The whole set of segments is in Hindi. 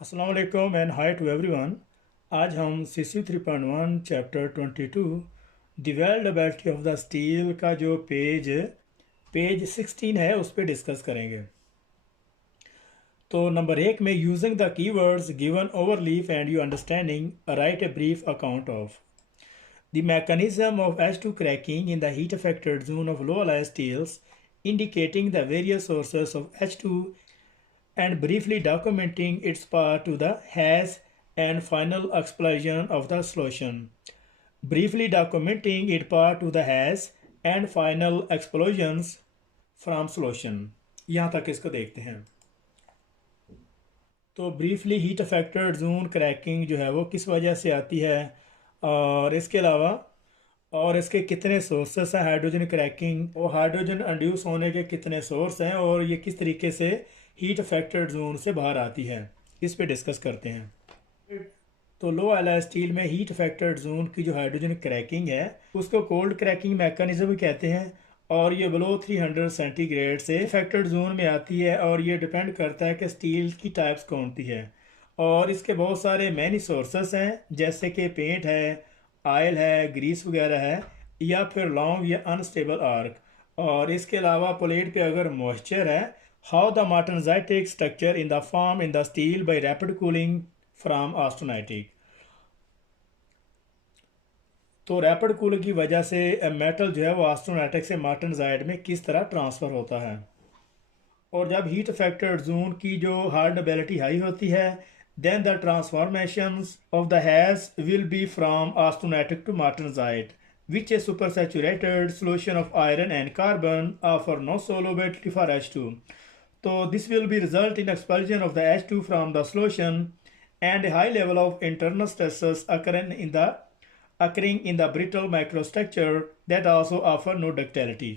अस्सलाम वालेकुम एंड हाय टू एवरीवन। आज हम CC 3.1 chapter 22 the weldability of the steel का जो पेज 16 है उस पर डिस्कस करेंगे। तो नंबर 1 में using the keywords given overleaf and you understanding write a brief account of the mechanism of H2 cracking in the heat affected zone of low alloy steels, indicating the various sources of H2 and briefly documenting its path to the haze and final explosion of the solution. Briefly documenting its path to the haze and final explosions from solution. यहाँ तक इसको देखते हैं। तो briefly heat affected zone cracking जो है वो किस वजह से आती है, और इसके अलावा और इसके कितने सोर्सेस हैं हाइड्रोजन क्रैकिंग, और हाइड्रोजन इंड्यूस होने के कितने सोर्स हैं, और ये किस तरीके से हीट अफेक्टेड जोन से बाहर आती है, इस पे डिस्कस करते हैं। तो लो एलॉय स्टील में हीट अफेक्टेड जोन की जो हाइड्रोजन क्रैकिंग है उसको कोल्ड क्रैकिंग मैकेनिज्म भी कहते हैं, और ये बिलो 300 सेंटीग्रेड से अफेक्टेड जोन में आती है, और ये डिपेंड करता है कि स्टील की टाइप्स कौन सी है। और इसके बहुत सारे मैनी सोर्सेस हैं, जैसे कि पेंट है, आयल है, ग्रीस वगैरह है, या फिर लॉन्ग या अनस्टेबल आर्क। और इसके अलावा प्लेट पे अगर मॉइस्चर है, how the martensitic structure in the form in the steel by rapid cooling from austenitic. तो रैपिड कूलिंग की वजह से मेटल जो है वो ऑस्टेनाइटिक से मार्टेनजाइट में किस तरह ट्रांसफ़र होता है। और जब हीट अफेक्टेड जोन की जो हार्डनेबिलिटी हाई होती है, then the transformations of the haze will be from austenitic to martensite, which a supersaturated solution of iron and carbon offer no solubility for H2. So this will be result in expulsion of the H2 from the solution and a high level of internal stresses occurring in the brittle microstructure that also offer no ductility.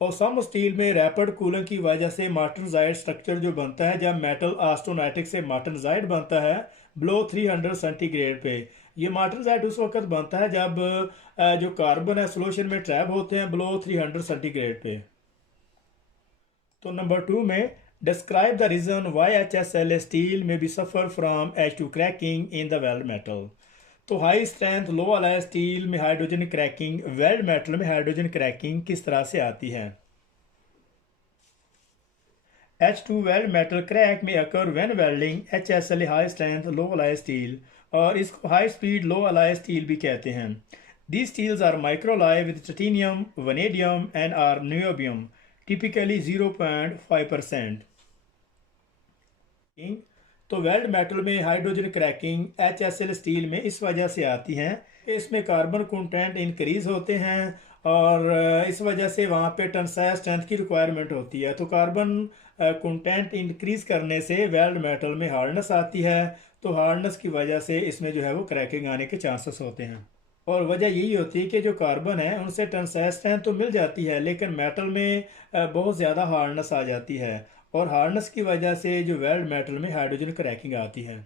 और सम स्टील में रैपिड कूलिंग की वजह से मार्टेनजाइट स्ट्रक्चर जो बनता है, जब मेटल ऑस्टेनाइटिक से मार्टेनजाइट बनता है बिलो 300 सेंटीग्रेड पे। ये मार्टेनजाइट उस वक्त बनता है जब जो कार्बन है सोल्यूशन में ट्रैप होते हैं बिलो 300 सेंटीग्रेड पे। तो नंबर 2 में describe the reason why HSLA steel में be suffer from H2 cracking in the weld metal. तो high strength low alloy steel में हाइड्रोजन क्रैकिंग, वेल्ड मेटल में हाइड्रोजन क्रैकिंग किस तरह से आती है। H2 वेल्ड मेटल क्रैक में occur when welding HSLA high strength low alloy steel, और इसको हाई स्पीड लो अलॉय स्टील भी कहते हैं। These steels are microalloy with titanium, vanadium and are niobium, typically 0.5%. तो वेल्ड मेटल में हाइड्रोजन क्रैकिंग HSL स्टील में इस वजह से आती हैं कि इसमें कार्बन कंटेंट इंक्रीज होते हैं, और इस वजह से वहाँ पे टेंसाइल स्ट्रेंथ की रिक्वायरमेंट होती है। तो कार्बन कंटेंट इंक्रीज करने से वेल्ड मेटल में हार्डनेस आती है, तो हार्डनेस की वजह से इसमें जो है वो क्रैकिंग आने के चांसेस होते हैं। और वजह यही होती है कि जो कार्बन है उनसे टेंसाइल स्ट्रेंथ तो मिल जाती है, लेकिन मेटल में बहुत ज़्यादा हार्डनेस आ जाती है, और हार्डनेस की वजह से जो वेल्ड मेटल में हाइड्रोजन क्रैकिंग आती है।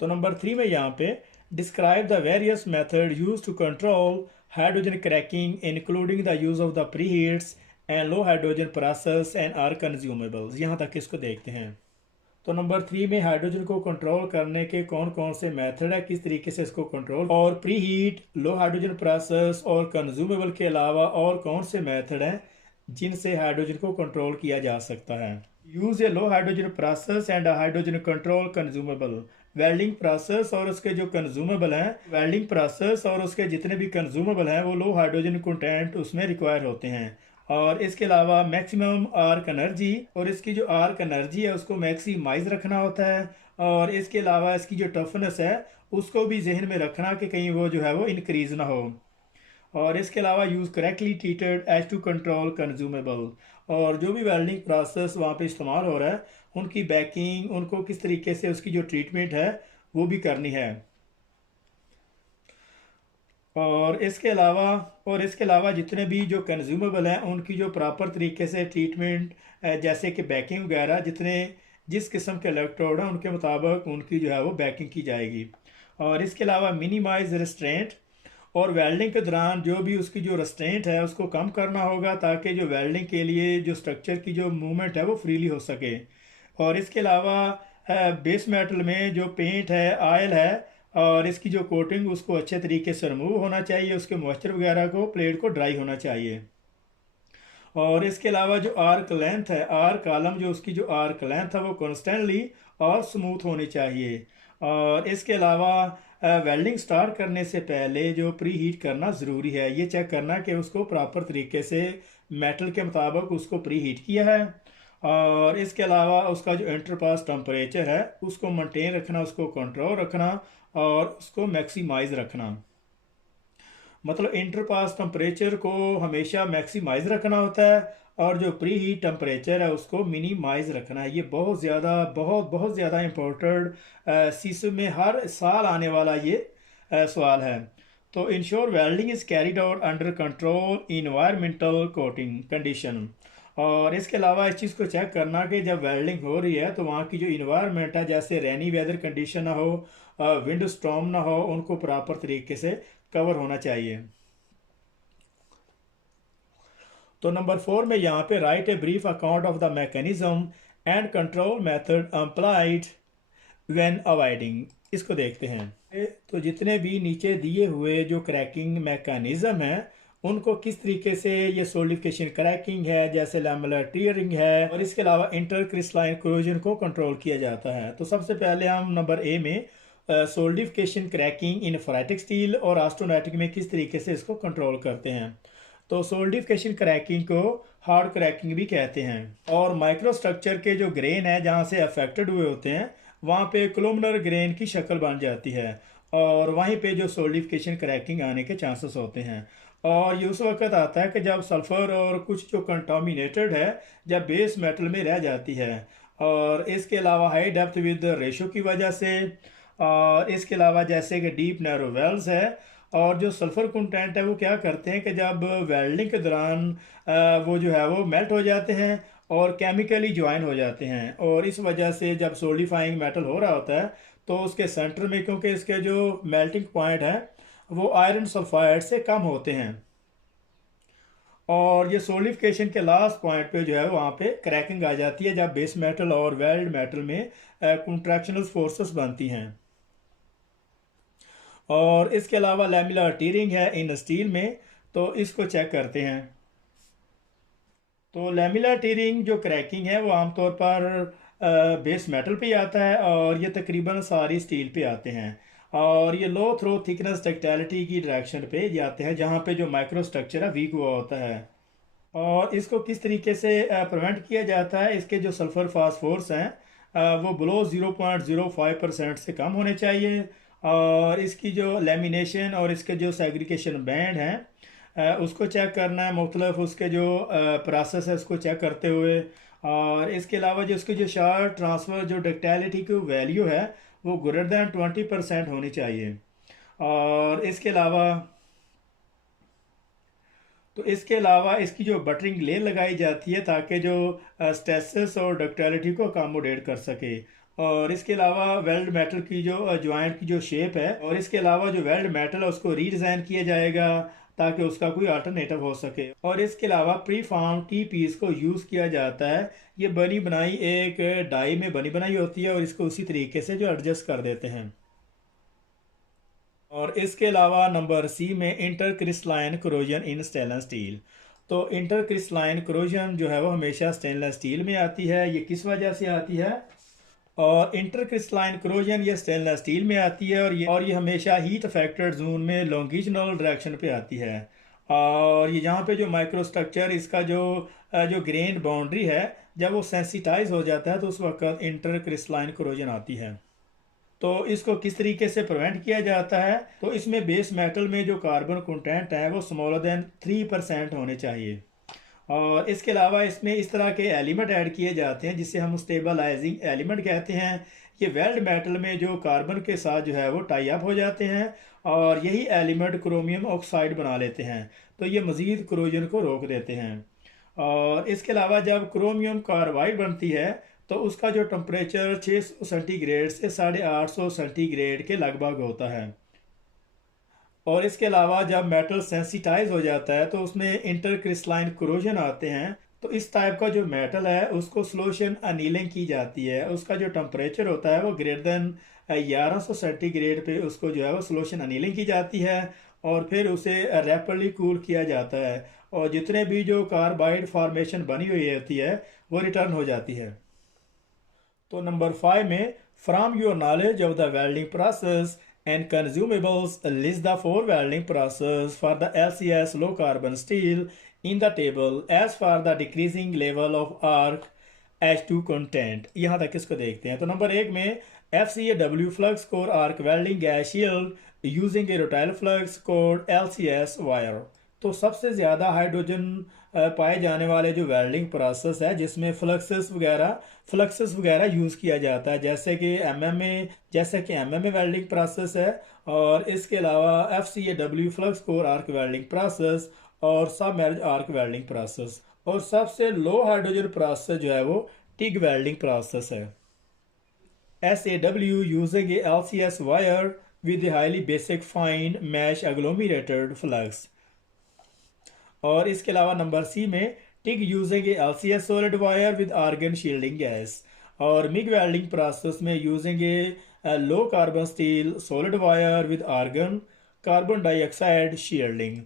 तो नंबर 3 में यहाँ पे describe the various method use to control hydrogen cracking including the use of the preheats and low hydrogen process and are consumables. यहाँ तक इसको देखते हैं। तो नंबर 3 में हाइड्रोजन को कंट्रोल करने के कौन कौन से मेथड है, किस तरीके से इसको कंट्रोल, और प्री हीट, लो हाइड्रोजन प्रोसेस और कंज्यूमेबल के अलावा और कौन से मेथड हैं जिनसे हाइड्रोजन को कंट्रोल किया जा सकता है। Use A low hydrogen process and hydrogen control consumable. Welding process और उसके जो कंज्यूमेबल हैं, वेल्डिंग प्रोसेस और उसके जितने भी कंज्यूमेबल हैं वो लो हाइड्रोजन कंटेंट उसमें रिक्वायर होते हैं। और इसके अलावा मैक्सिमम आर्क एनर्जी, और इसकी जो आर्क एनर्जी है उसको मैक्सिमाइज रखना होता है। और इसके अलावा इसकी जो टफनेस है उसको भी जहन में रखना कि कहीं वो जो है वो इंक्रीज ना हो। और इसके अलावा use correctly treated H2 control consumable, और जो भी वेल्डिंग प्रोसेस वहाँ पे इस्तेमाल हो रहा है उनकी बैकिंग, उनको किस तरीके से उसकी जो ट्रीटमेंट है वो भी करनी है। और इसके अलावा जितने भी जो कंज्यूमेबल हैं उनकी जो प्रॉपर तरीके से ट्रीटमेंट, जैसे कि बैकिंग वगैरह, जिस किस्म के इलेक्ट्रोड हैं उनके मुताबिक उनकी जो है वो बैकिंग की जाएगी। और इसके अलावा मिनिमाइज रेस्ट्रेंट, और वेल्डिंग के दौरान जो भी उसकी जो रेस्ट्रेंट है उसको कम करना होगा ताकि जो वेल्डिंग के लिए जो स्ट्रक्चर की जो मूवमेंट है वो फ्रीली हो सके। और इसके अलावा बेस मेटल में जो पेंट है, ऑयल है और इसकी जो कोटिंग उसको अच्छे तरीके से रिमूव होना चाहिए, उसके मॉइस्चर वगैरह को, प्लेट को ड्राई होना चाहिए। और इसके अलावा जो आर्क लेंथ है, आर्क कॉलम जो उसकी जो आर्क लेंथ है वो कॉन्स्टेंटली और स्मूथ होनी चाहिए। और इसके अलावा वेल्डिंग स्टार्ट करने से पहले जो प्री हीट करना ज़रूरी है, ये चेक करना कि उसको प्रॉपर तरीके से मेटल के मुताबिक उसको प्री हीट किया है। और इसके अलावा उसका जो इंटरपास टेम्परेचर है उसको मेंटेन रखना, उसको कंट्रोल रखना और उसको मैक्सिमाइज रखना। मतलब इंटरपास टेम्परेचर को हमेशा मैक्सिमाइज रखना होता है और जो प्री हीट टेम्परेचर है उसको मिनिमाइज रखना है। ये बहुत ज़्यादा बहुत ज़्यादा इम्पोर्टेंट सीस में हर साल आने वाला ये सवाल है। तो ensure welding is carried out under control environmental coating condition. और इसके अलावा इस चीज़ को चेक करना कि जब वेल्डिंग हो रही है तो वहाँ की जो इन्वायरमेंट है, जैसे रेनी वेदर कंडीशन ना हो, विंड स्टॉर्म ना हो, उनको प्रॉपर तरीके से कवर होना चाहिए। तो नंबर 4 में यहाँ पे right a brief account of the mechanism and control method applied when avoiding, इसको देखते हैं। तो जितने भी नीचे दिए हुए जो क्रैकिंग मैकेनिज्म है उनको किस तरीके से ये सोलिडिफिकेशन क्रैकिंग है, जैसे लैमेलर टीयरिंग है, और इसके अलावा इंटर क्रिस्टलाइन कोरोजन को कंट्रोल किया जाता है। तो सबसे पहले हम नंबर ए में सोलिडिफिकेशन क्रैकिंग इन फेराइटिक स्टील और ऑस्टेनाइटिक में किस तरीके से इसको कंट्रोल करते हैं। तो सोलिडिफिकेशन क्रैकिंग को हार्ड क्रैकिंग भी कहते हैं। और माइक्रो स्ट्रक्चर के जो ग्रेन है जहाँ से अफेक्टेड हुए होते हैं वहाँ पे कोलुमनर ग्रेन की शक्ल बन जाती है और वहीं पे जो सोलिडिफिकेशन क्रैकिंग आने के चांसेस होते हैं। और ये उस वक्त आता है कि जब सल्फर और कुछ जो कंटामिनेटेड है जब बेस मेटल में रह जाती है। और इसके अलावा हाई डेप्थ विद रेशो की वजह से, और इसके अलावा जैसे कि डीप नैरो वेल्स है, और जो सल्फर कंटेंट है वो क्या करते हैं कि जब वेल्डिंग के दौरान वो जो है वो मेल्ट हो जाते हैं और केमिकली ज्वाइन हो जाते हैं। और इस वजह से जब सोलिडिफाइंग मेटल हो रहा होता है तो उसके सेंटर में, क्योंकि इसके जो मेल्टिंग पॉइंट है वो आयरन सल्फाइड से कम होते हैं, और ये सोलिडिफिकेशन के लास्ट पॉइंट पे जो है वहाँ पे क्रैकिंग आ जाती है जब बेस मेटल और वेल्ड मेटल में कॉन्ट्रैक्शनल फोर्सेस बनती हैं। और इसके अलावा लैमिलर टीयरिंग है इन स्टील में, तो इसको चेक करते हैं। तो लैमिलर टीयरिंग जो क्रैकिंग है वो आमतौर पर बेस मेटल पे आता है और ये तकरीबन सारी स्टील पे आते हैं। और ये लो थ्रो थिकनेस टेक्टाइलिटी की डायरेक्शन पे जाते हैं जहाँ पे जो माइक्रो स्ट्रक्चर है वीक हुआ होता है। और इसको किस तरीके से प्रिवेंट किया जाता है, इसके जो सल्फर फास्फोर्स हैं वो बिलो 0.05% से कम होने चाहिए। और इसकी जो लेमिनेशन और इसके जो सेग्रीगेशन बैंड हैं उसको चेक करना है, मुख्तलिफ उसके जो प्रोसेस है उसको चेक करते हुए। और इसके अलावा जो उसकी जो शार्ट ट्रांसफ़र जो डक्टिलिटी की वैल्यू है वो ग्रेटर दैन 20% होनी चाहिए। और इसके अलावा इसकी जो बटरिंग लेयर लगाई जाती है ताकि जो स्ट्रेसेस और डक्टिलिटी को अकोमोडेट कर सके। और इसके अलावा वेल्ड मेटल की जो जॉइंट की जो शेप है, और इसके अलावा जो वेल्ड मेटल है उसको रीडिज़ाइन किया जाएगा ताकि उसका कोई अल्टरनेटिव हो सके। और इसके अलावा प्री फॉर्म टी पीस को यूज़ किया जाता है। ये बनी बनाई एक डाई में बनी बनाई होती है और इसको उसी तरीके से जो एडजस्ट कर देते हैं। और इसके अलावा नंबर सी में इंटर क्रिस्टलाइन कोरोजन इन स्टेनलेस स्टील। तो इंटर क्रिस्टलाइन कोरोजन जो है वो हमेशा स्टेनलेस स्टील में आती है। ये किस वजह से आती है? और इंटर क्रिस्टलाइन कोरोजन ये स्टेनलेस स्टील में आती है और ये हमेशा हीट अफेक्टेड जोन में लॉन्गिजनल डायरेक्शन पे आती है। और ये यहाँ पे जो माइक्रो स्ट्रक्चर इसका जो ग्रेन बाउंड्री है जब वो सेंसिटाइज हो जाता है तो उस वक्त इंटर क्रिस्टलाइन कोरोजन आती है। तो इसको किस तरीके से प्रिवेंट किया जाता है? तो इसमें बेस मेटल में जो कार्बन कंटेंट है वो स्मॉलर देन 3% होने चाहिए। और इसके अलावा इसमें इस तरह के एलिमेंट ऐड किए जाते हैं जिसे हम स्टेबलाइजिंग एलिमेंट कहते हैं। ये वेल्ड मेटल में जो कार्बन के साथ जो है वो टाई अप हो जाते हैं और यही एलिमेंट क्रोमियम ऑक्साइड बना लेते हैं, तो ये मज़ीद क्रोजन को रोक देते हैं। और इसके अलावा जब क्रोमियम कार्बाइड बनती है तो उसका जो टेम्परेचर 600 सेंटीग्रेड से 850 सेंटीग्रेड के लगभग होता है। और इसके अलावा जब मेटल सेंसिटाइज हो जाता है तो उसमें इंटर क्रिस्टलाइन कोरोजन आते हैं तो इस टाइप का जो मेटल है उसको सोल्यूशन अनीलिंग की जाती है। उसका जो टेम्परेचर होता है वो ग्रेटर देन 1100 सेंटीग्रेड पे उसको जो है वो सोल्यूशन अनीलिंग की जाती है और फिर उसे रैपिडली कूल किया जाता है और जितने भी जो कार्बाइड फॉर्मेशन बनी हुई होती है वो रिटर्न हो जाती है। तो नंबर 5 में from your knowledge of the welding process and consumables, list the 4 welding process for the LCS low carbon steel in the table as for the decreasing level of arc H2 content। यहाँ तक इसको देखते हैं। तो नंबर 1 में FCAW flux core arc welding gas shield using ए रोटाइल फ्लक्स कोड LCS वायर। तो सबसे ज़्यादा हाइड्रोजन पाए जाने वाले जो वेल्डिंग प्रोसेस है जिसमें फ्लक्सेस वगैरह यूज़ किया जाता है, जैसे कि MMA वेल्डिंग प्रोसेस है और इसके अलावा FCAW flux core arc welding process और सबमर्ज आर्क वेल्डिंग प्रोसेस। और सबसे लो हाइड्रोजन प्रोसेस जो है वो टिग वेल्डिंग प्रोसेस है। SAW using a LCS wire with highly basic fine mesh agglomerated flux. और इसके अलावा नंबर सी में TIG using a LCS solid wire with argon shielding gas. और मिग वेल्डिंग प्रोसेस में using a low carbon steel solid wire with argon carbon dioxide shielding.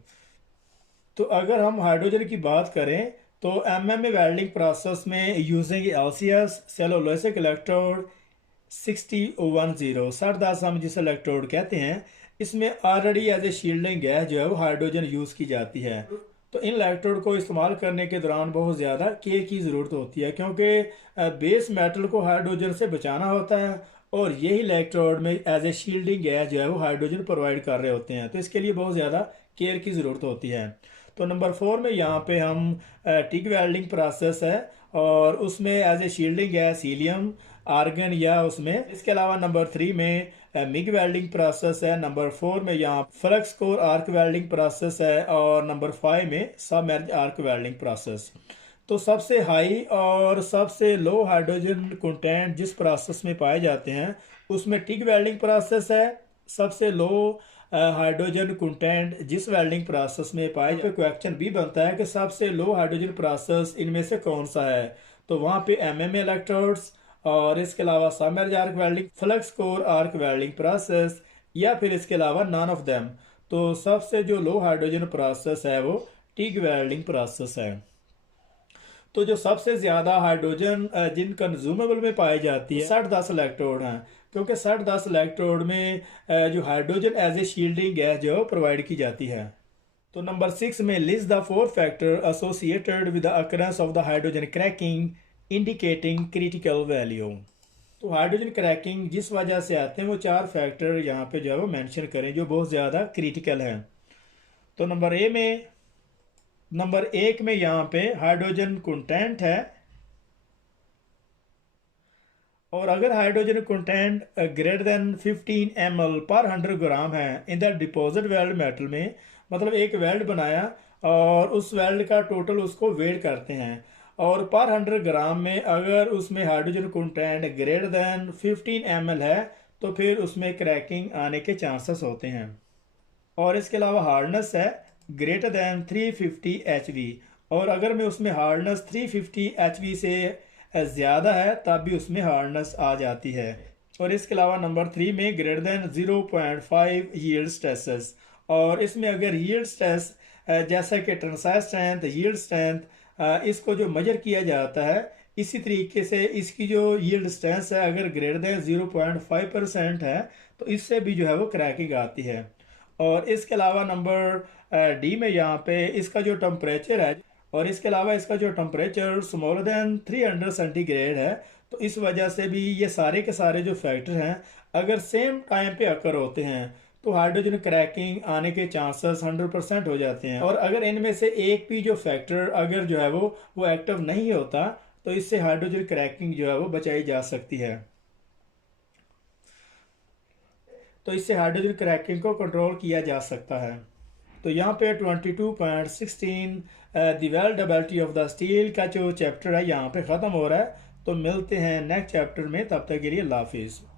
तो अगर हम हाइड्रोजन की बात करें तो MMA वेल्डिंग प्रोसेस में यूजिंग LCS सेलुलोसिक इलेक्ट्रोड 6010 हम जिस इलेक्ट्रोड कहते हैं, इसमें already as a shielding gas जो है वो हाइड्रोजन यूज़ की जाती है। तो इन इलेक्ट्रोड को इस्तेमाल करने के दौरान बहुत ज़्यादा केयर की ज़रूरत होती है क्योंकि बेस मेटल को हाइड्रोजन से बचाना होता है और यही इलेक्ट्रोड में एज ए शील्डिंग गैस जो है वो हाइड्रोजन प्रोवाइड कर रहे होते हैं। तो इसके लिए बहुत ज़्यादा केयर की ज़रूरत होती है। तो नंबर 4 में यहाँ पे हम टिग वेल्डिंग प्रोसेस है और उसमें as a shielding gas helium argon या उसमें। इसके अलावा नंबर 3 में मिग वेल्डिंग प्रोसेस है। नंबर 4 में यहाँ flux core arc welding process है और नंबर 5 में सबमर्ज आर्क वेल्डिंग प्रोसेस। तो सबसे हाई और सबसे लो हाइड्रोजन कंटेंट जिस प्रोसेस में पाए जाते हैं उसमें टिग वेल्डिंग प्रोसेस है। सबसे लो हाइड्रोजन कंटेंट जिस वेल्डिंग प्रोसेस में पाए जाते हैं। क्वेश्चन भी बनता है कि सबसे लो हाइड्रोजन प्रोसेस इनमें से कौन सा है, तो वहाँ पे MMA इलेक्ट्रोड्स और इसके अलावा submerge arc welding flux core arc welding process या फिर इसके अलावा नॉन ऑफ देम। तो सबसे जो लो हाइड्रोजन प्रोसेस है वो टिग वेल्डिंग प्रोसेस है। तो जो सबसे ज़्यादा हाइड्रोजन जिन कंज्यूमेबल में पाई जाती है 6010 इलेक्ट्रोड हैं क्योंकि 6010 इलेक्ट्रोड में जो hydrogen as a shielding gas जो प्रोवाइड की जाती है। तो नंबर 6 में list the 4 factor associated with the occurrence of the hydrogen cracking indicating critical value. तो हाइड्रोजन क्रैकिंग जिस वजह से आते हैं वो 4 फैक्टर यहाँ पे जो है वो मेंशन करें जो बहुत ज़्यादा क्रिटिकल हैं। तो नंबर 1 में यहाँ पे हाइड्रोजन कंटेंट है और अगर hydrogen content greater than 15 ml पर 100 ग्राम है in the deposit weld metal में, मतलब एक वेल्ड बनाया और उस वेल्ड का टोटल उसको वेट करते हैं और पर 100 ग्राम में अगर उसमें hydrogen content greater than 15 ml है तो फिर उसमें क्रैकिंग आने के चांसेस होते हैं। और इसके अलावा हार्डनेस है ग्रेटर देन 350 HV और अगर मैं उसमें हार्डनेस 350 HV से ज़्यादा है तब भी उसमें हार्डनेस आ जाती है। और इसके अलावा नंबर 3 में ग्रेटर देन 0.5 यील्ड स्ट्रेसेस और इसमें अगर यील्ड स्ट्रेस जैसा कि टेंसाइल स्ट्रेंथ यील्ड स्ट्रेंथ इसको जो मेजर किया जाता है इसी तरीके से इसकी जो यील्ड स्ट्रेंथ है अगर ग्रेटर देन 0.5% है तो इससे भी जो है वो क्रैकिंग आती है। और इसके अलावा नंबर D में यहाँ पे इसका जो टेम्परेचर है और इसके अलावा इसका जो टेम्परेचर स्मॉलर देन 300 सेंटीग्रेड है तो इस वजह से भी ये सारे के सारे जो फैक्टर हैं अगर सेम टाइम पे अकर होते हैं तो हाइड्रोजन क्रैकिंग आने के चांसेस 100% हो जाते हैं। और अगर इनमें से एक भी जो फैक्टर अगर जो है वो एक्टिव नहीं होता तो इससे हाइड्रोजन क्रैकिंग जो है वो बचाई जा सकती है। तो इससे हाइड्रोजन क्रैकिंग को कंट्रोल किया जा सकता है। तो यहाँ पे 22.16 the weldability of the steel का जो चैप्टर है यहाँ पे ख़त्म हो रहा है। तो मिलते हैं नेक्स्ट चैप्टर में, तब तक के लिए अल्लाह हाफिज़।